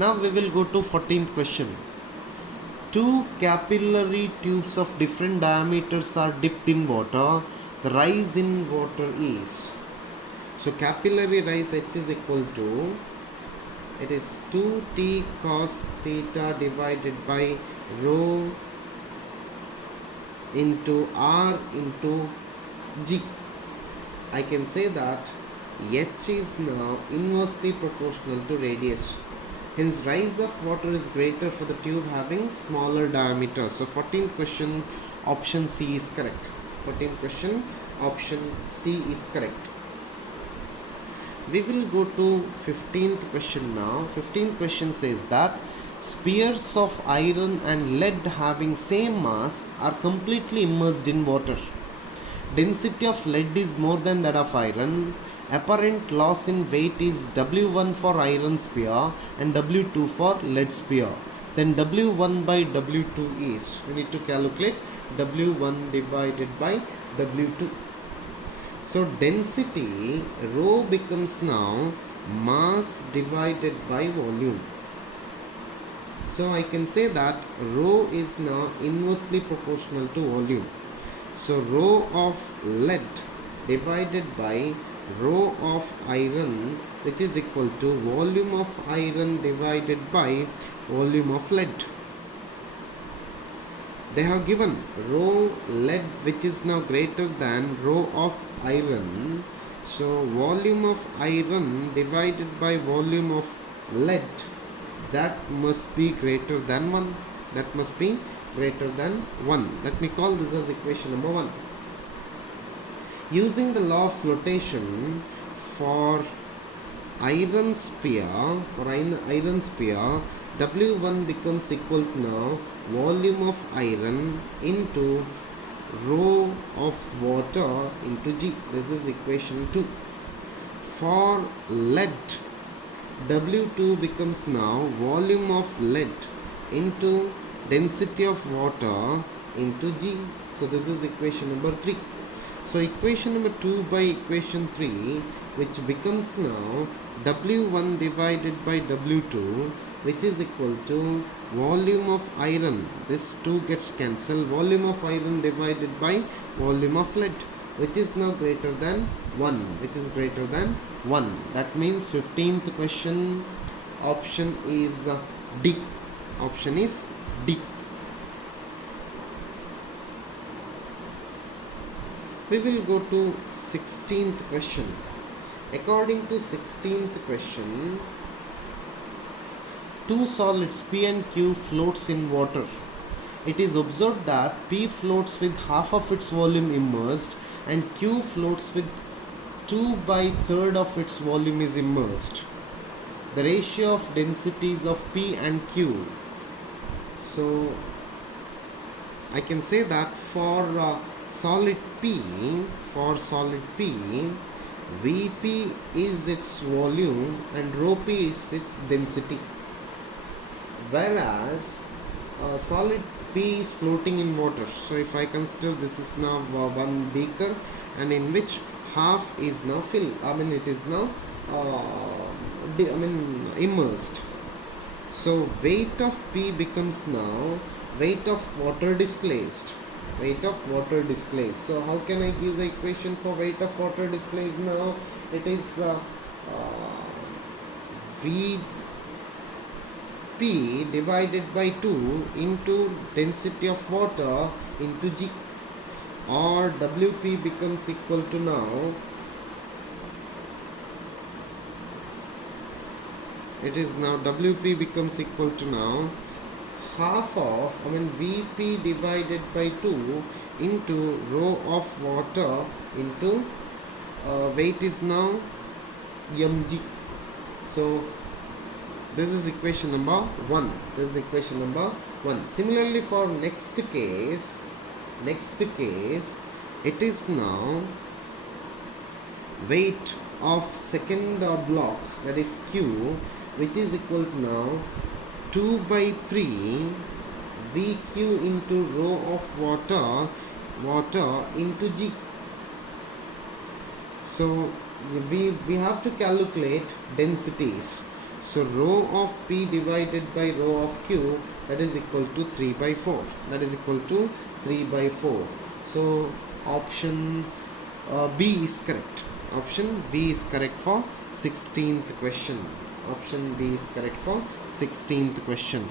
Now we will go to 14th question. Two capillary tubes of different diameters are dipped in water. The rise in water is. So capillary rise H is equal to, it is 2t cos theta divided by rho into r into g. I can say that H is now inversely proportional to radius. Hence rise of water is greater for the tube having smaller diameter. So 14th question option C is correct. 14th question option C is correct. We will go to 15th question now. 15th question says that spheres of iron and lead having same mass are completely immersed in water. Density of lead is more than that of iron. Apparent loss in weight is W1 for iron sphere and W2 for lead sphere. Then W1 by W2 is, we need to calculate W1 divided by W2. So density rho becomes now mass divided by volume. So I can say that rho is now inversely proportional to volume. So rho of lead divided by rho of iron, which is equal to volume of iron divided by volume of lead. They have given rho lead, which is now greater than rho of iron. So volume of iron divided by volume of lead, that must be greater than 1. That must be greater than 1. Let me call this as equation number 1. Using the law of flotation for iron sphere, W1 becomes equal to now volume of iron into rho of water into G. This is equation 2. For lead, W2 becomes now volume of lead into density of water into G. So this is equation number 3. So equation number 2 by equation 3, which becomes now W1 divided by W2, which is equal to volume of iron. This 2 gets cancelled. Volume of iron divided by volume of lead, which is now greater than 1. Which is greater than 1. That means 15th question option is D. Option is D. We will go to 16th question. According to 16th question, two solids P and Q floats in water. It is observed that P floats with half of its volume immersed and Q floats with 2/3 of its volume is immersed. The ratio of densities of P and Q. So I can say that for solid P, Vp is its volume and rho P is its density. Whereas solid P is floating in water. So if I consider this is now one beaker, and in which half is now filled, it is now immersed. So weight of P becomes now weight of water displaced. So how can I give the equation for weight of water displaced now? It is Vp divided by 2 into density of water into G, or Wp becomes equal to now, it is now Wp becomes equal to now half of Vp divided by 2 into rho of water into weight is now mg. So this is equation number 1. Similarly for next case, it is now weight of second block, that is Q, which is equal to now 2/3 Vq into rho of water into G. So we have to calculate densities. So rho of P divided by rho of Q, that is equal to 3 by 4. That is equal to 3 by 4. So option B is correct. Option B is correct for 16th question. Option B is correct for 16th question.